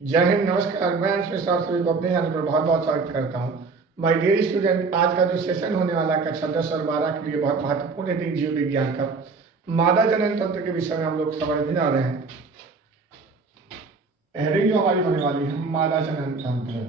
जय हिंद, नमस्कार। मैं अंश सभी को अपने चैनल पर बहुत बहुत स्वागत करता हूँ। माय डियर स्टूडेंट, आज का जो सेशन होने वाला है कक्षा 10 और 12 के लिए बहुत महत्वपूर्ण है जीव विज्ञान का। मादा जनन तंत्र के विषय में हम लोग समझने जा रहे हैं। हेडिंग जो हमारी होने वाली है मादा जनन तंत्र।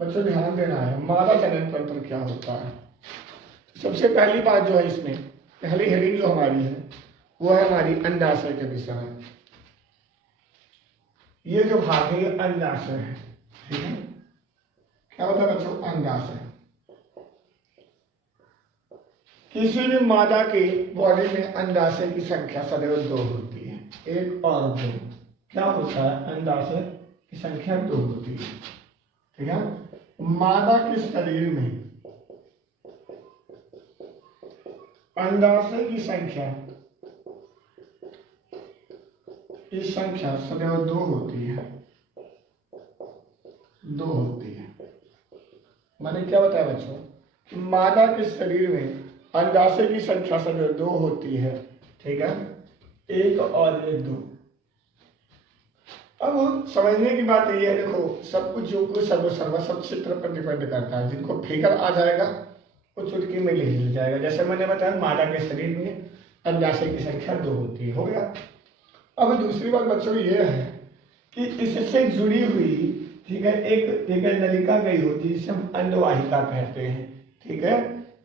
बच्चों ध्यान देना है, मादा जनन तंत्र क्या होता है। सबसे पहली बात जो है इसमें पहली हेडिंग जो हमारी है वो है हमारी अंडाशय के विषय में। ये जो भाग है ये अंडाशय है, ठीक है। क्या होता है बच्चों? अंडाशय। किसी भी मादा के बॉडी में अंडाशय की संख्या सदैव 2 होती है, 1 और 2। क्या होता है? अंडाशय की संख्या 2 होती है, ठीक है। मादा के शरीर में अंडाशय की संख्या सदैव 2 होती है, 2 होती है। मैंने क्या बताया बच्चों कि मादा के शरीर में अंडाशय की संख्या सदैव 2 होती है, ठीक है। 1 और 2। अब समझने की बात ये है, देखो सब कुछ जो कुछ सर्वसर्वा सब क्षेत्र पर डिपेंड करता है। जिनको फिगर आ जाएगा वो चुटकी में लिख जाएगा। जैसे मैंने बताया मादा के शरीर में अंडाशय की संख्या 2 होती है, हो गया। अब दूसरी बात बच्चों ये है कि इससे जुड़ी हुई, ठीक है, एक नलिका गई होती है जिसे हम अंडवाहिका कहते हैं, ठीक है।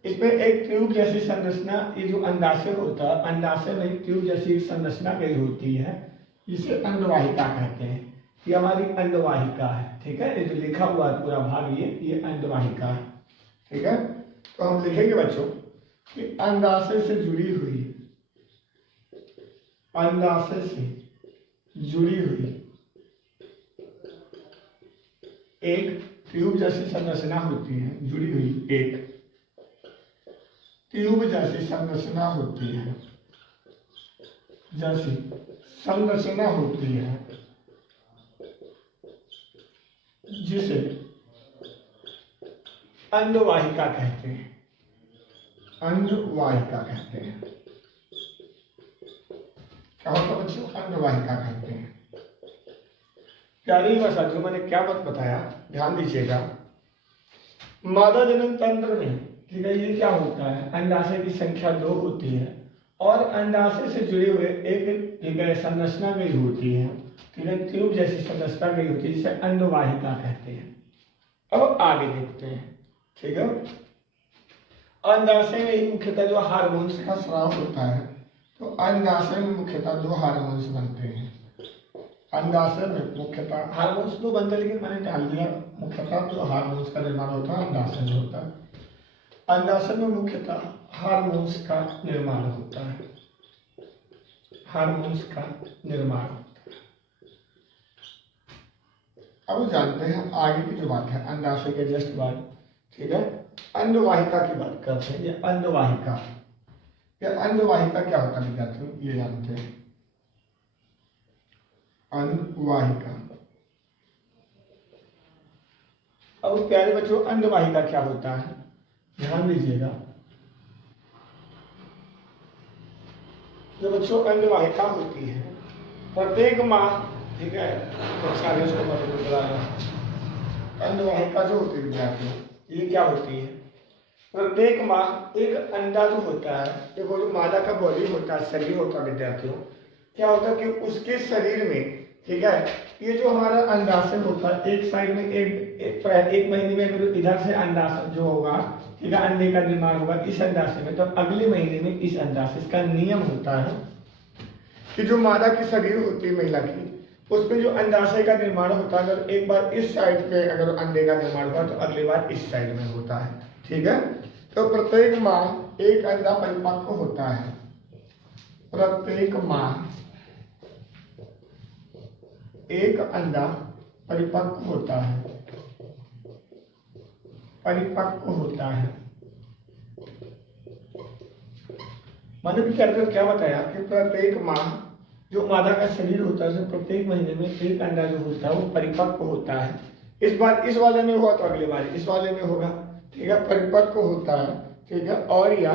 इसमें एक ट्यूब जैसी संरचना, ये जो अंडाशय होता है, अंडाशय में एक ट्यूब जैसी संरचना गई होती है जिसे अंडवाहिका कहते हैं। ये हमारी अंडवाहिका है, ठीक है। ये जो लिखा हुआ है पूरा भाग ये अंडवाहिका है, ठीक है। तो हम लिखेंगे बच्चों कि अंडाशय से जुड़ी हुई एक ट्यूब जैसी संरचना होती है, जुड़ी हुई एक ट्यूब जैसी संरचना होती है, जिसे अंडवाहिका कहते हैं, क्या होता है बच्चों? अंडवाहिका कहते हैं। प्यारी साथियों, मैंने क्या बात बताया, ध्यान दीजिएगा। मादा जनन तंत्र में, ठीक है, ये क्या होता है? अंडाशय की संख्या 2 होती है और अंडाशय से जुड़े हुए एक, ठीक है, संरचना गई होती है, ठीक है, ट्यूब जैसी संरचना गई होती है जिसे अंडवाहिका कहते हैं। अब आगे देखते हैं, ठीक है। अंडाशय में मुख्यतः जो हार्मोन्स का स्राव होता है, तो अंडाशय में मुख्यतः 2 हार्मोन्स बनते हैं। अंडाशय में मुख्यतः हार्मोन्स 2 बनते हैं, लेकिन मैंने डाल दिया मुख्यतः जो हार्मोन्स का निर्माण होता है अंडाशय में होता है। अंडाशय में मुख्यतः हार्मोन्स का निर्माण होता है, अब जानते हैं आगे की जो बात है अंडाशय के जस्ट बाद, ठीक है। अंडवाहिका की बात करते हैं। ये अंडवाहिका क्या होता है विद्यार्थियों? ये जानते हैं अंडवाहिका। अब प्यारे बच्चों, अंडवाहिका क्या होता है? ध्यान दीजिएगा। जो बच्चों अंडवाहिका होती है प्रत्येक माह, ठीक है, अंडवाहिका जो होती है विद्यार्थियों, ये क्या होती है? प्रत्येक माह एक अंडा जो होता है, देखो जो मादा का बॉडी होता है, शरीर होता है विद्यार्थियों, क्या होता है कि उसके शरीर में, ठीक है, ये जो हमारा अंडाशय होता है, एक साइड में एक महीने में अगर इधर से अंडाशय जो होगा, ठीक है, अंडे का निर्माण होगा इस अंडाशय में, तो अगले महीने में इस अंडाशय, इसका नियम होता है कि जो मादा की शरीर होती है महिला की, उसमें जो अंडाशय का निर्माण होता है, अगर एक बार इस साइड पे अगर अंडे का निर्माण हुआ तो अगली बार इस साइड में होता है, ठीक है। तो प्रत्येक माह एक अंडा परिपक्व होता है, प्रत्येक माह एक अंडा परिपक्व होता है। मैंने क्या बताया कि प्रत्येक माह जो मादा का शरीर होता है, प्रत्येक महीने में एक अंडा जो होता है वो परिपक्व होता है। इस बार इस वाले में हुआ तो अगली बार इस वाले में होगा, ठीक है, परिपक्व होता है, ठीक है। और यह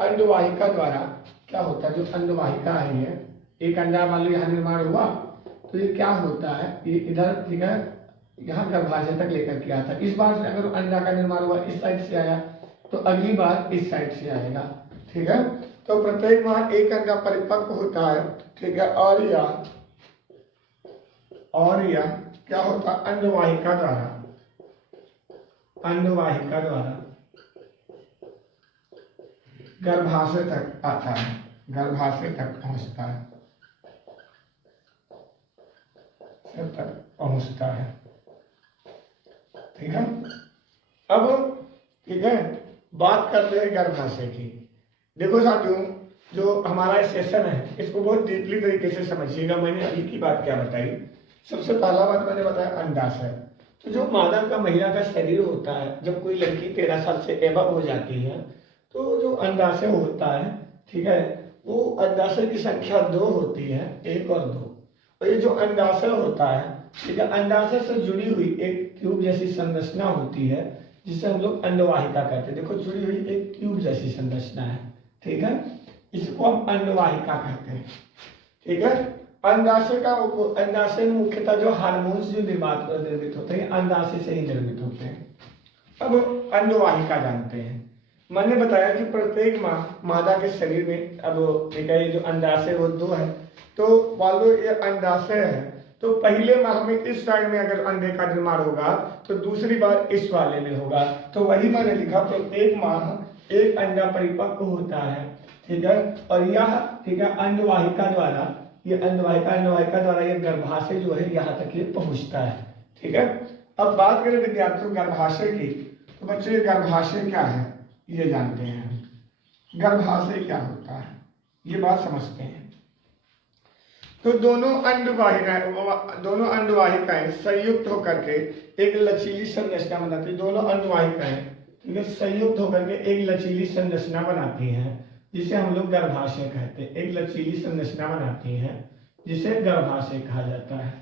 अंडवाहिका द्वारा क्या होता है? जो अंडवाहिका है एक अंडा मान लो यहाँ निर्माण हुआ, तो ये क्या होता है, ये इधर ठीक है यहाँ गर्भाशय तक लेकर के आता है। इस बार से अगर अंडा का निर्माण हुआ इस साइड से आया, तो अगली बार इस साइड से आएगा, ठीक है। तो प्रत्येक माह एक अंडा परिपक्व होता है, ठीक है। और यह क्या होता है, अंडवाहिका द्वारा गर्भाशय तक आता है, गर्भाशय तक पहुंचता है, ठीक है। अब ठीक है, बात करते हैं गर्भाशय की। देखो साथियों, जो हमारा सेशन है इसको बहुत डीपली तरीके से समझिएगा। मैंने अभी की बात क्या बताई, सबसे पहला बात मैंने बताया अंडाशय। तो जो मादा का महिला का शरीर होता है, जब कोई लड़की 13 साल से एबव हो जाती है, तो जो अंडाशय होता है, ठीक है, वो अंडाशय की संख्या 2 होती है, 1 और 2। और ये जो अंडाशय होता है, ठीक है, अंडाशय से जुड़ी हुई एक ट्यूब जैसी संरचना होती है, जिसे हम लोग अंडवाहिका कहते हैं। देखो जुड़ी हुई एक ट्यूब जैसी संरचना है, ठीक है, इसको हम अंडवाहिका कहते हैं, ठीक है। अंडाशय में मुख्यतः जो हार्मोन्स जो निर्मित होते हैं, अंडाशय से ही निर्मित होते हैं। अब अंडवाहिका जानते हैं। मैंने बताया कि प्रत्येक मादा के शरीर में, अब ठीक है, ये जो अंडाशय वो 2 है, तो मान लो ये अंडाशय है, तो पहले माह में इस साइड में अगर अंडे का निर्माण होगा, तो दूसरी बार इस वाले में होगा। तो वही मैंने लिखा, प्रत्येक माह एक अंडा परिपक्व होता है, ठीक है। और यह ठीक है अंडवाहिका द्वारा, ये अंडवाहिका द्वारा ये गर्भाशय जो है यहाँ तक ये पहुँचता है, ठीक है। अब बात करें विद्यार्थियों गर्भाशय की, तो बच्चों ये गर्भाशय क्या है ये जानते हैं। गर्भाशय क्या होता है ये बात समझते हैं। तो दोनों अंडवाहिकाएं संयुक्त होकर के एक लचीली संरचना बनाती है। दोनों अंडवाहिकाएं ठीक है संयुक्त होकर के एक लचीली संरचना बनाती हैं, जिसे हम लोग गर्भाशय कहते हैं। एक लचीली संरचना बनाती हैं जिसे गर्भाशय कहा जाता है।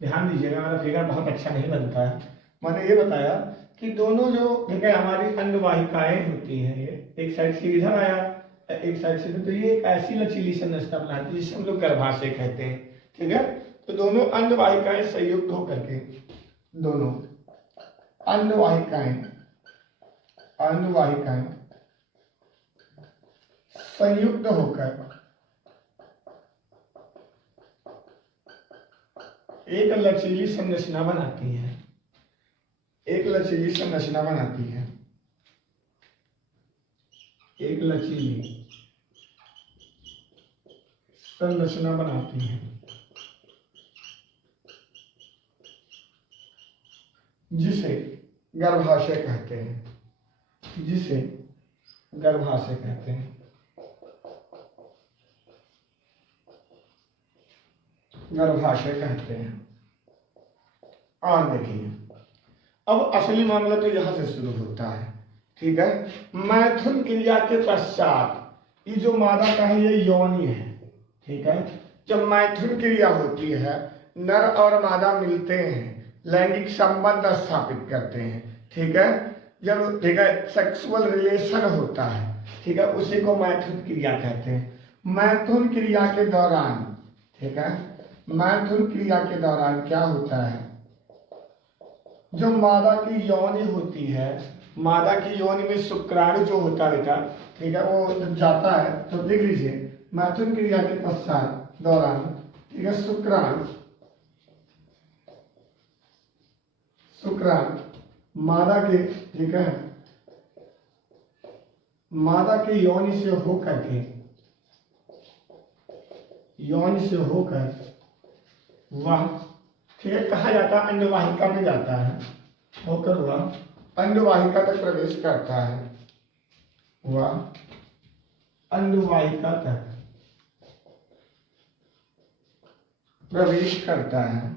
ध्यान दीजिएगा, मेरा फिगर बहुत अच्छा नहीं बनता है। मैंने ये बताया कि दोनों जो ठीक है हमारी अंडवाहिकाएं होती हैं, ये एक साइड से इधर आया, एक साइड से, तो ये एक ऐसी लचीली संरचना बनाती है जिसे हम लोग गर्भाशय कहते हैं, ठीक है। तो दोनों अंडवाहिकाएं संयुक्त होकर के, दोनों अंडवाहिकाएं संयुक्त होकर एक लचीली संरचना बनाती है, एक लचीली संरचना बनाती है, एक लचीली संरचना बनाती है, जिसे गर्भाशय कहते हैं, जिसे गर्भाशय कहते हैं, गर्भाशय कहते हैं। और देखिए अब असली मामला तो यहां से शुरू होता है, ठीक है। मैथुन क्रिया के पश्चात ये जो मादा का है ये योनि है, ठीक है। जब मैथुन क्रिया होती है, नर और मादा मिलते हैं, लैंगिक संबंध स्थापित करते हैं, ठीक है। जब ठीक है सेक्सुअल रिलेशन होता है, ठीक है, उसी को मैथुन क्रिया कहते हैं। मैथुन क्रिया के दौरान, ठीक है, मैथुन क्रिया के दौरान क्या होता है, जो मादा की योनि होती है, मादा की योनि में शुक्राणु जो होता है बेटा, ठीक है, वो जब जाता है तो देख लीजिए मैथुन क्रिया के पश्चात दौरान, ठीक है, शुक्राणु मादा के, ठीक है, मादा के योनि से होकर के, योनि से होकर वह ठीक है कहा जाता है अंडवाहिका में जाता है, होकर वह अंडवाहिका तक प्रवेश करता है, वह अंडवाहिका तक प्रवेश करता है।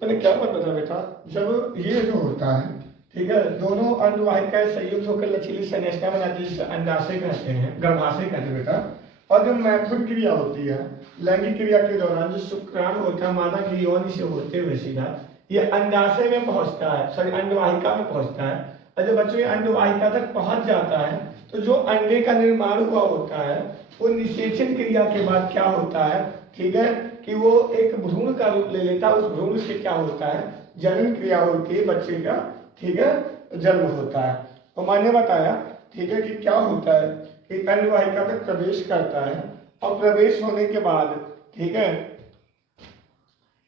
मैंने क्या पता था बेटा, जब ये जो होता है, ठीक है, दोनों अंडवाहिकाएं संयुक्त होकर लचीली संरचना बनाती है जिसे अंडाशय कहते हैं, गर्भाशय कहते हैं बेटा। और जब मैथुन क्रिया होती है, लैंगिक क्रिया के दौरान जो शुक्राणु होता है मादा की योनि से होते हुए सीधा ये अंडाशय में पहुंचता है, सॉरी अंडवाहिका में पहुंचता है। और जब बच्चों ये अंडवाहिका तक पहुंच जाता है तो जो अंडे का निर्माण हुआ होता है वो निषेचन क्रिया के बाद क्या होता है, ठीक है, कि वो एक भ्रूण का रूप ले लेता है। उस भ्रूण से क्या होता है, जनन क्रिया होती है बच्चे का, ठीक है, जन्म होता है। तो मैंने बताया, ठीक है, कि क्या होता है कि अंड वाहिका में प्रवेश करता है और प्रवेश होने के बाद, ठीक है,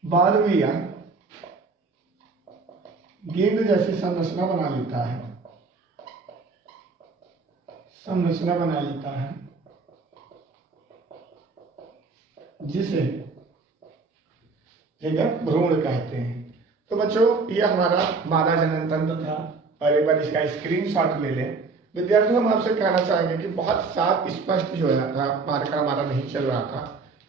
बाद में यह गेंद जैसी संरचना बना लेता है, संरचना बना लेता है, जिसे, ठीक है, भ्रूण कहते हैं। तो बच्चों ये हमारा मादा जनन तंत्र था और एक बार इसका स्क्रीनशॉट ले लें। विद्यार्थियों हम आपसे कहना चाहेंगे कि बहुत साफ स्पष्ट जो है मार्कर हमारा नहीं चल रहा था,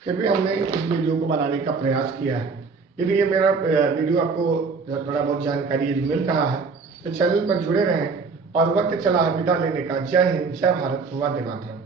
फिर भी हमने इस वीडियो को बनाने का प्रयास किया है। यदि ये मेरा वीडियो आपको थोड़ा बहुत जानकारी यदि मिल रहा है तो चैनल पर जुड़े रहें और वक्त चला है विदा लेने का। जय हिंद, जय भारत, वंदे मातरम।